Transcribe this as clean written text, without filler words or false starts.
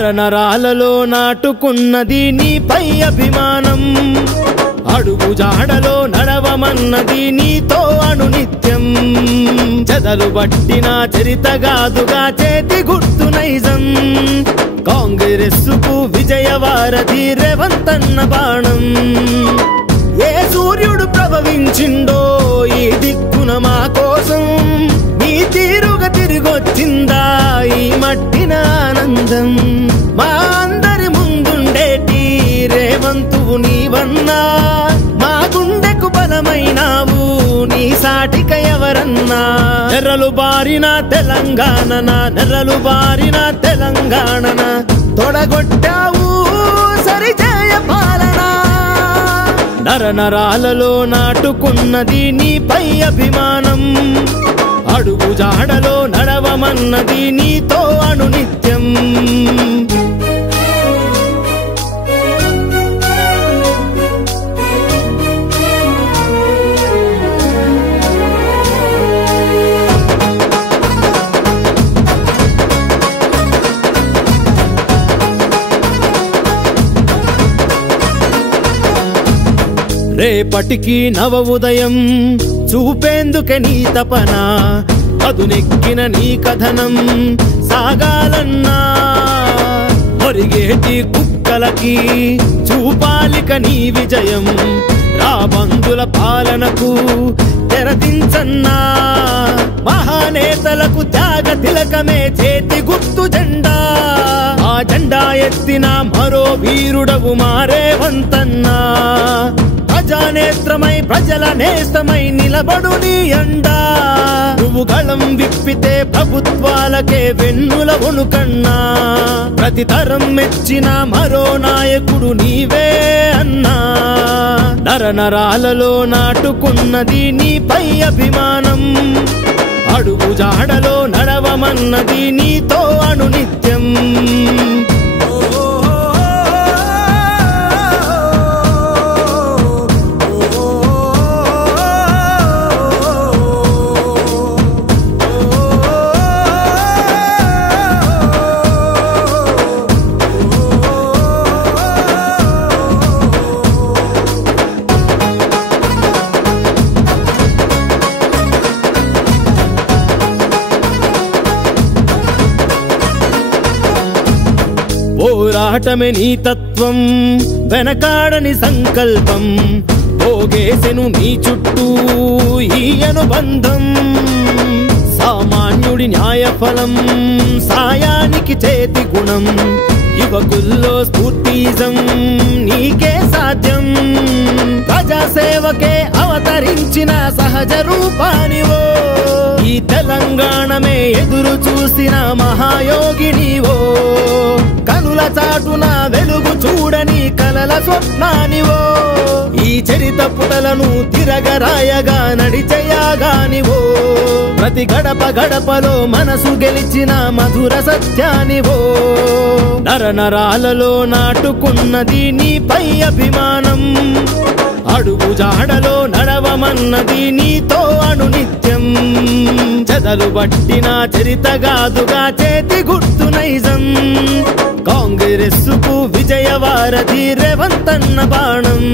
నరనరాలలో నాటుకున్నది నీపై అభిమానం అడుగు జాడలో నడవమన్నది నీతో అనునిత్యం చెదలు పట్టిన చరితగాదుగా చేతి గుర్తు నైజం కాంగ్రెస్సుకు విజయవారధి రేవంతన్న బాణం ఏ సూర్యుడు ప్రభవించిండో ఈ దిక్కున మా కోసం నీ తీరుగా తిరిగొచ్చిందా ఈ మట్టిన ఆనందం మా అందరి ముందుండేటి రేవంతువు నీవన్నా మా గుండెకు బలమైనావు నీ సాటిక ఎవరన్నా నెర్రలు బారిన తెలంగాణన నెర్రలు బారిన తెలంగాణన తొడగొట్టావు సరిజయ పాలన నరనరాలలో నాటుకున్నది నీపై అభిమానం అడుగు జాడలో నడవమన్నది నీతో అనునిత్యం రేపటికి నవ ఉదయం చూపేందుకే నీ తపన అదునెక్కిన నీ కథనం సాగాలన్నా ఒరిగేటి కుక్కలకి చూపాలిక నీ విజయం రాబందుల పాలనకు తెరదించన్నా మహానేతలకు త్యాగ తిలకమే చేతి గుర్తు జెండా ఆ జెండా ఎత్తిన మరో వీరుడవు మారేవంతన్నా ప్రజానేత్రమై ప్రజల నేస్తమై నిలబడు నీ అండా నువ్వు గళం విప్పితే ప్రభుత్వాలకే వెన్నుల వణుకన్నా ప్రతి తరం మెచ్చిన మరో నాయకుడు నీవే అన్నా నరనరాలలో నాటుకున్నది నీపై అభిమానం అడుగు జాడలో నడవమన్నది నీతో అనునిత్యం పోరాటమే నీ తత్వం వెనకాడని సంకల్పం పోగేసెను నీ చుట్టూ ఈ అనుబంధం సామాన్యుడి న్యాయఫలం సాయానికి చేతి గుణం యువకుల్లో స్ఫూర్తిజం నీకే సాధ్యం ప్రజాసేవకే అవతరించిన సహజ రూపానివో ఈ తెలంగాణమే ఎదురు చూసిన మహాయోగినివో కనుల చాటున వెలుగు చూడని కలల స్వప్నానివో ఈ చరిత పుటలను తిరగరాయగా నడిచేయగానివో ప్రతి గడప గడపలో మనసు గెలిచిన మధుర సత్యానివో నరనరాలలో నాటుకున్నది నీపై అభిమానం అడుగు జాడలో నడవమన్నది నీతో అనునిత్యం చెదలు పట్టిన చరితగాదుగా చేతి గుర్తు నైజం కాంగ్రెస్సుకు విజయవారధి రేవంతన్న బాణం